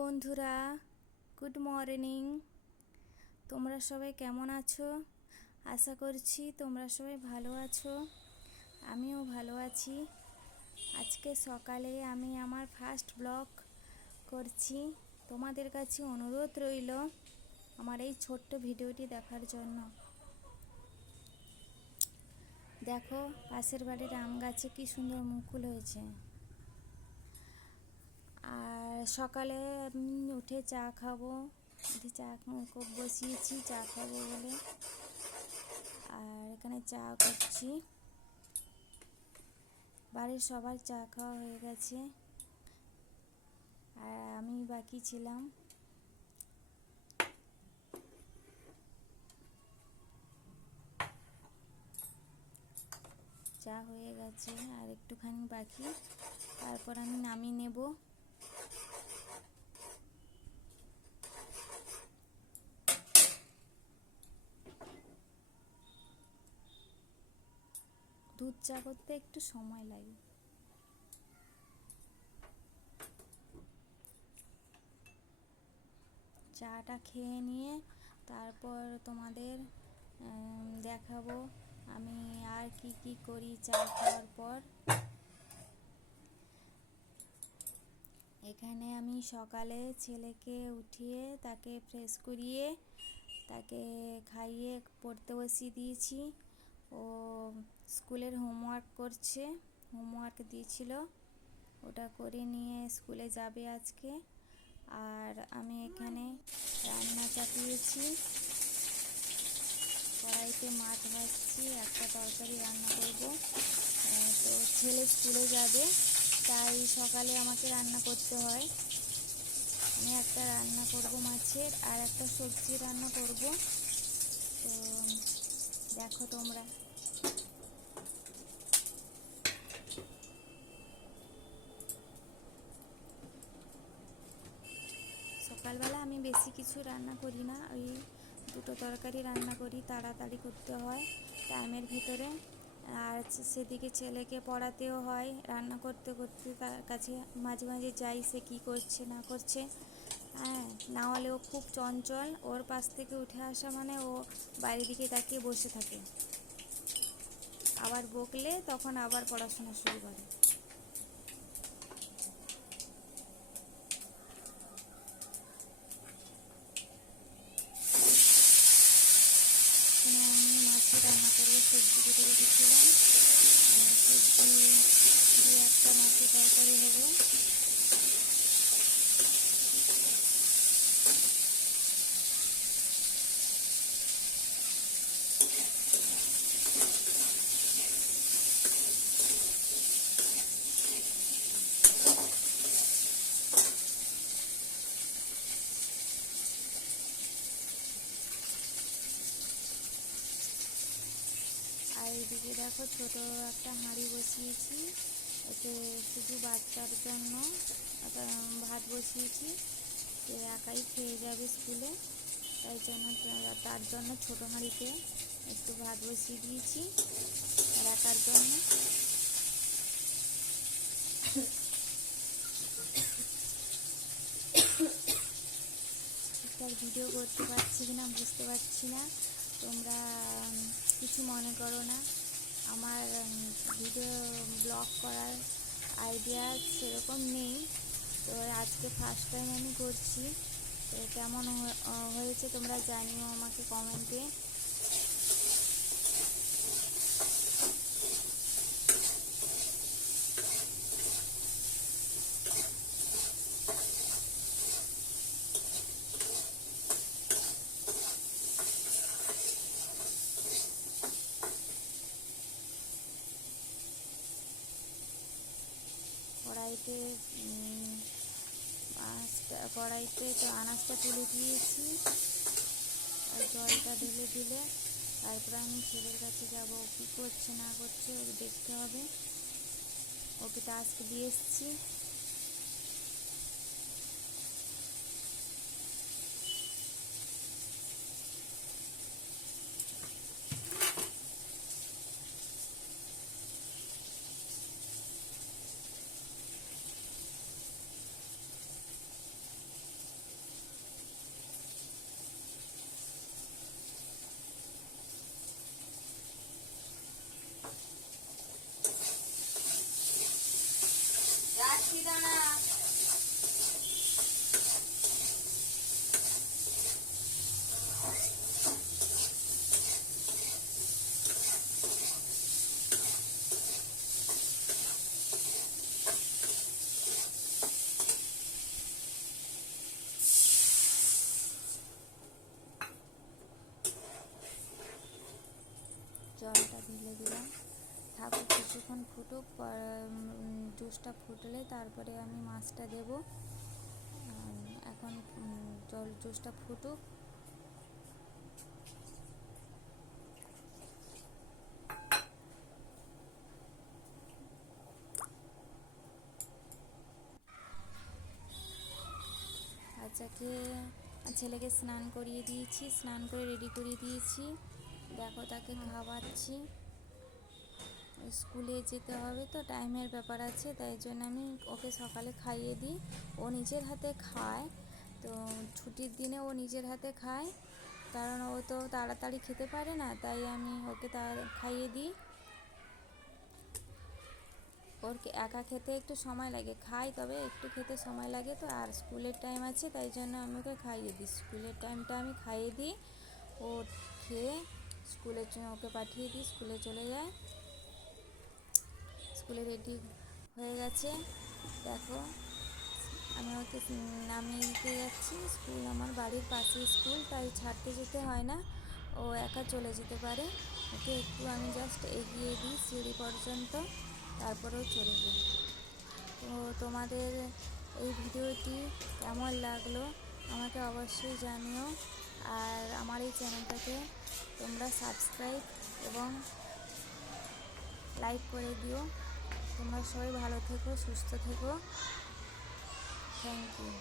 বন্ধুরা, good morning. তোমরা সবাই কেমন আছো? আশা করছি তোমরা সবাই ভালো আছো। আমিও ভালো আছি। আজকে সকালে আমি আমার ফার্স্ট ব্লগ করছি। তোমাদের কাছে অনুরোধ রইল আমার এই ছোট্ট ভিডিওটি দেখার জন্য। দেখো, পাশের বাড়ির আম গাছে কি সুন্দর মুকুল হয়েছে। আর সকালে আমি উঠে চা খাবো, চা বসিয়েছি চা খাবো বলে। আর এখানে চা করছি। বাড়ির সবার চা খাওয়া হয়ে গেছে আর আমি বাকি ছিলাম। চা হয়ে গেছে আর একটুখানি বাকি, তারপর আমি নামিয়ে নেব। দুধ চা করতে একটু সময় লাগে। চাটা খেয়ে নিয়ে তারপর তোমাদের দেখাবো আমি আর কি করি চা খাওয়ার পর। এখানে আমি সকালে ছেলেকে উঠিয়ে তাকে ফ্রেশ করিয়ে তাকে খাইয়ে পড়তে বসিয়ে দিয়েছি। ও স্কুলের হোমওয়ার্ক করছে, হোমওয়ার্ক দিয়েছিল, ওটা করে নিয়ে স্কুলে যাবে আজকে। আর আমি এখানে রান্না চাপিয়েছি, কড়াইতে মাছ ভাজছি, একটা তরকারি রান্না করব। তো ছেলে স্কুলে যাবে তাই সকালে আমাকে রান্না করতে হয়। আমি একটা রান্না করব মাছের আর একটা সবজি রান্না করব। তো দেখো তোমরা। সকালবেলা আমি বেশি কিছু রান্না করি না, ওই দুটো তরকারি রান্না করি, তাড়াতাড়ি করতে হয় টাইমের ভিতরে। আর সেদিকে ছেলেকে পড়াতেও হয়, রান্না করতে করতে তার কাছে মাঝে মাঝে যাই সে কী করছে না করছে। হ্যাঁ, না হলে ও খুব চঞ্চল, ওর পাশ থেকে উঠে আসা মানে ও বাইরের দিকে তাকিয়ে বসে থাকে, আবার বকলে তখন আবার পড়াশোনা শুরু করে। আমি মাছই রান্না করবো, সবজি কেটে রেখেছিলাম, সবজি দিয়ে একটা মাছের তরকারি হবে। আর এদিকে দেখো ছোট একটা হাঁড়ি বসিয়েছি, এতে শুধু বাচ্চার জন্য ভাত বসিয়েছি, সে একাই খেয়ে যাবে স্কুলে, তাই জন্য তার জন্য ছোট হাঁড়িতে একটু ভাত বসিয়ে দিয়েছি আর একার জন্য। ঠিকঠাক ভিডিও করতে পারছি কিনা বুঝতে পারছি না, তোমরা কিছু মনে করো না। আমার ভিডিও ব্লগ করার আইডিয়া সেরকম নেই, তো আজকে ফার্স্ট টাইম আমি করছি। তো কেমন হয়েছে তোমরা জানিও আমাকে কমেন্টে। কড়াইতে তো আনাজটা তুলে দিয়েছি আর জলটা ঢেলে দিলে তারপরে আমি ছেলের কাছে যাবো, কী করছে না করছে ওকে দেখতে হবে। ওকে টাস্ক দিয়ে এসেছি। জলটা ঢেলে দিলাম, থাকুক কিছুক্ষণ ফুটুক, জুসটা ফুটলে তারপরে আমি মাছটা দেব। এখন জুসটা ফুটুক। ছেলেকে স্নান করিয়ে দিয়েছি, স্নান করে রেডি করিয়ে দিয়েছি। দেখো তাকে খাওয়াচ্ছি, স্কুলে যেতে হবে তো টাইমের ব্যাপার আছে, তাই জন্য আমি ওকে সকালে খাইয়ে দিই। ও নিজের হাতে খায়, তো ছুটির দিনে ও নিজের হাতে খায়, কারণ ও তো তাড়াতাড়ি খেতে পারে না, তাই আমি ওকে খাইয়ে দিই। ওর একা খেতে একটু সময় লাগে, খায় তবে একটু খেতে সময় লাগে তো, আর স্কুলের টাইম আছে তাই জন্য আমি ওকে খাইয়ে দিই। স্কুলের টাইমটা আমি খাইয়ে দিই, ও খেয়ে ওকে পাঠিয়ে দিই, স্কুলে চলে যায়। স্কুলে রেডি হয়ে গেছে, দেখো আমি ওকে নামিয়ে দিতে যাচ্ছি। স্কুল আমার বাড়ির পাশে স্কুল, তাই ছাড়তে যেতে হয় না, ও একা চলে যেতে পারে। ওকে একটু আমি জাস্ট এগিয়ে দিই সিঁড়ি পর্যন্ত, তারপরেও চলে যাই। তো তোমাদের এই ভিডিওটি কেমন লাগলো আমাকে অবশ্যই জানিও, আর আমার এই চ্যানেলটাকে তোমরা সাবস্ক্রাইব এবং লাইক করে দিও। তোমরা সবাই ভালো থেকো, সুস্থ থেকো। Thank you.